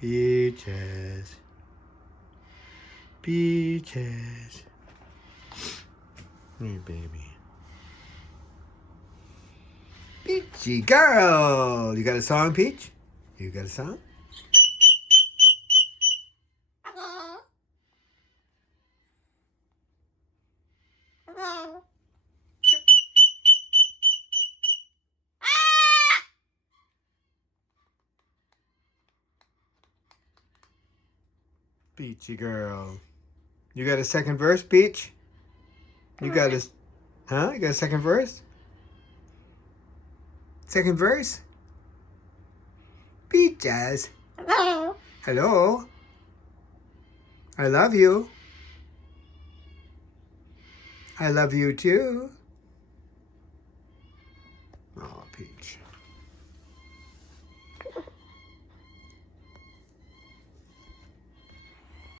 Peaches. Peaches. Hey, baby. Peachy girl. You got a song, Peach? You got a song? Peachy girl. You got a second verse, Peach? You got a... Huh? You got a second verse? Second verse? Peaches. Hello. Hello. I love you. I love you too. Oh, Peach.